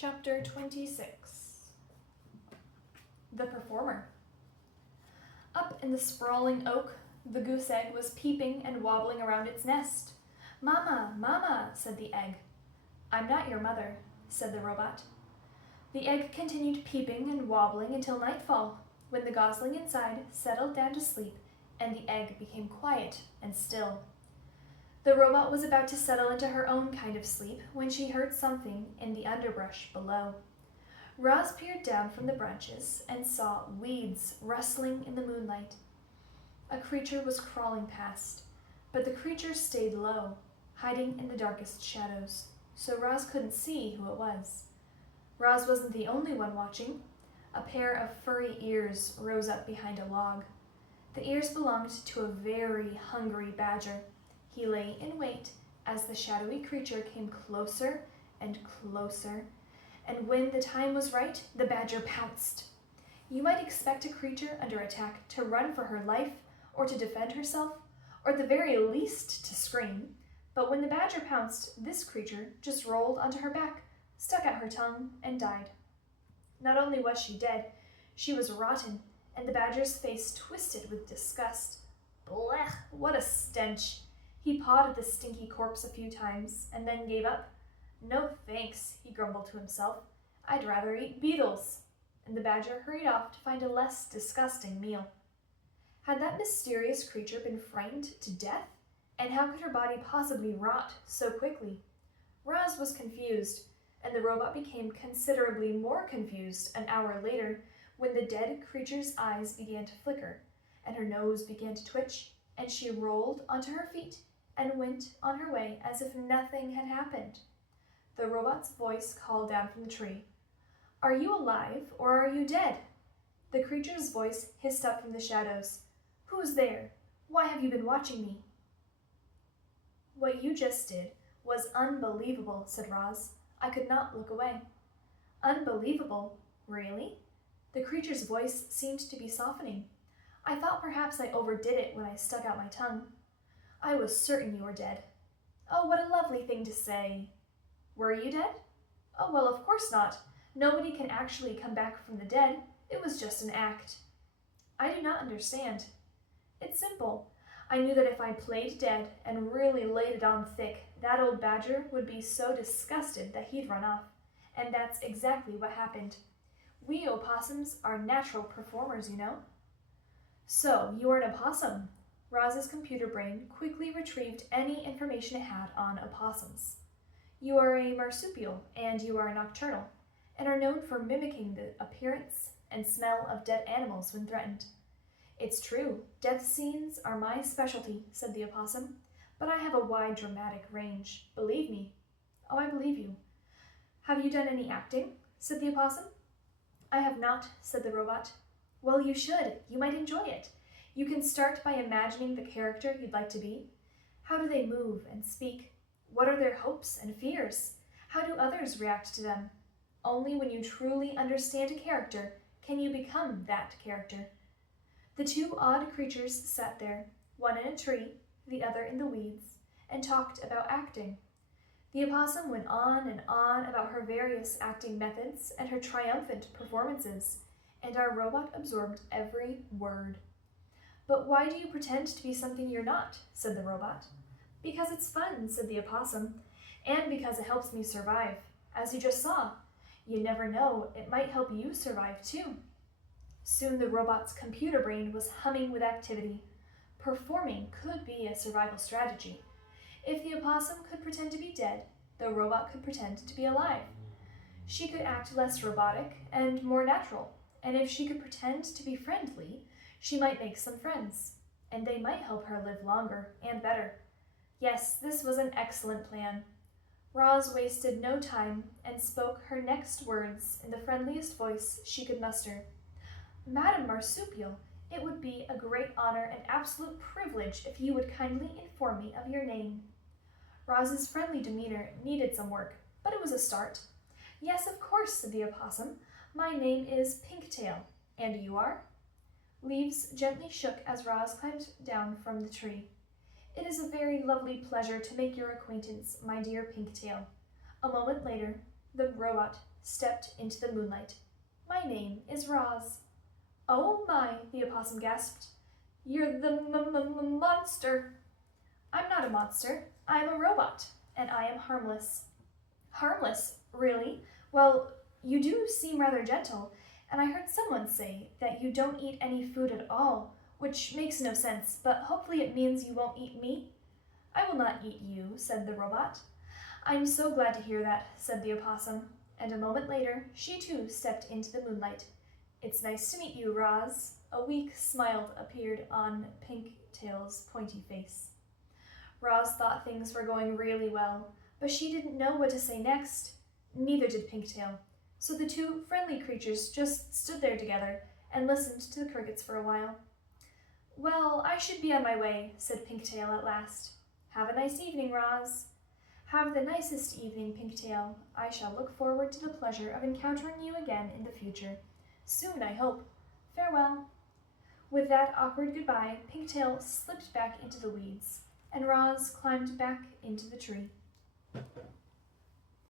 Chapter 26. The Performer. Up in the sprawling oak, the goose egg was peeping and wobbling around its nest. "Mama, Mama," said the egg. "I'm not your mother," said the robot. The egg continued peeping and wobbling until nightfall, when the gosling inside settled down to sleep and the egg became quiet and still. The robot was about to settle into her own kind of sleep when she heard something in the underbrush below. Roz peered down from the branches and saw weeds rustling in the moonlight. A creature was crawling past, but the creature stayed low, hiding in the darkest shadows, so Roz couldn't see who it was. Roz wasn't the only one watching. A pair of furry ears rose up behind a log. The ears belonged to a very hungry badger. He lay in wait as the shadowy creature came closer and closer, and when the time was right, the badger pounced. You might expect a creature under attack to run for her life, or to defend herself, or at the very least to scream, but when the badger pounced, this creature just rolled onto her back, stuck out her tongue, and died. Not only was she dead, she was rotten, and the badger's face twisted with disgust. Blech, what a stench! He pawed at the stinky corpse a few times, and then gave up. "No thanks," he grumbled to himself. "I'd rather eat beetles." And the badger hurried off to find a less disgusting meal. Had that mysterious creature been frightened to death? And how could her body possibly rot so quickly? Roz was confused, and the robot became considerably more confused an hour later when the dead creature's eyes began to flicker, and her nose began to twitch, and she rolled onto her feet and went on her way as if nothing had happened. The robot's voice called down from the tree, "Are you alive or are you dead?" The creature's voice hissed up from the shadows, "Who's there? Why have you been watching me?" "What you just did was unbelievable," said Roz. "I could not look away." "Unbelievable? Really?" The creature's voice seemed to be softening. "I thought perhaps I overdid it when I stuck out my tongue. I was certain you were dead." "Oh, what a lovely thing to say." "Were you dead?" "Oh, well, of course not. Nobody can actually come back from the dead. It was just an act." "I do not understand." "It's simple. I knew that if I played dead and really laid it on thick, that old badger would be so disgusted that he'd run off. And that's exactly what happened. We opossums are natural performers, you know." "So, you are an opossum." Roz's computer brain quickly retrieved any information it had on opossums. "You are a marsupial, and you are nocturnal, and are known for mimicking the appearance and smell of dead animals when threatened." "It's true, death scenes are my specialty," said the opossum, "but I have a wide dramatic range. Believe me." "Oh, I believe you." "Have you done any acting?" said the opossum. "I have not," said the robot. "Well, you should. You might enjoy it. You can start by imagining the character you'd like to be. How do they move and speak? What are their hopes and fears? How do others react to them? Only when you truly understand a character can you become that character. The two odd creatures sat there, one in a tree, the other in the weeds, and talked about acting. The opossum went on and on about her various acting methods and her triumphant performances, and our robot absorbed every word. "But why do you pretend to be something you're not?" said the robot. "Because it's fun," said the opossum, "and because it helps me survive. As you just saw, you never know, it might help you survive too." Soon the robot's computer brain was humming with activity. Performing could be a survival strategy. If the opossum could pretend to be dead, the robot could pretend to be alive. She could act less robotic and more natural, and if she could pretend to be friendly, she might make some friends, and they might help her live longer and better. Yes, this was an excellent plan. Roz wasted no time and spoke her next words in the friendliest voice she could muster. "Madam Marsupial, it would be a great honor and absolute privilege if you would kindly inform me of your name." Roz's friendly demeanor needed some work, but it was a start. "Yes, of course," said the opossum. "My name is Pinktail. And you are?" Leaves gently shook as Roz climbed down from the tree. "It is a very lovely pleasure to make your acquaintance, my dear Pinktail." A moment later, The robot stepped into the moonlight. My name is Roz. Oh my, the opossum gasped. You're the monster. I'm not a monster. I am a robot, and I am harmless. Harmless, really? Well, you do seem rather gentle, and I heard someone say that you don't eat any food at all, which makes no sense, but hopefully it means you won't eat me. I will not eat you, said the robot. I'm so glad to hear that, said the opossum, and a moment later she too stepped into the moonlight. It's nice to meet you, Roz. A weak smile appeared on Pinktail's pointy face. Roz thought things were going really well, but she didn't know what to say next. Neither did Pinktail, so the two friendly creatures just stood there together and listened to the crickets for a while. Well, I should be on my way, said Pinktail at last. Have a nice evening, Roz. Have the nicest evening, Pinktail. I shall look forward to the pleasure of encountering you again in the future. Soon, I hope. Farewell. With that awkward goodbye, Pinktail slipped back into the weeds, and Roz climbed back into the tree.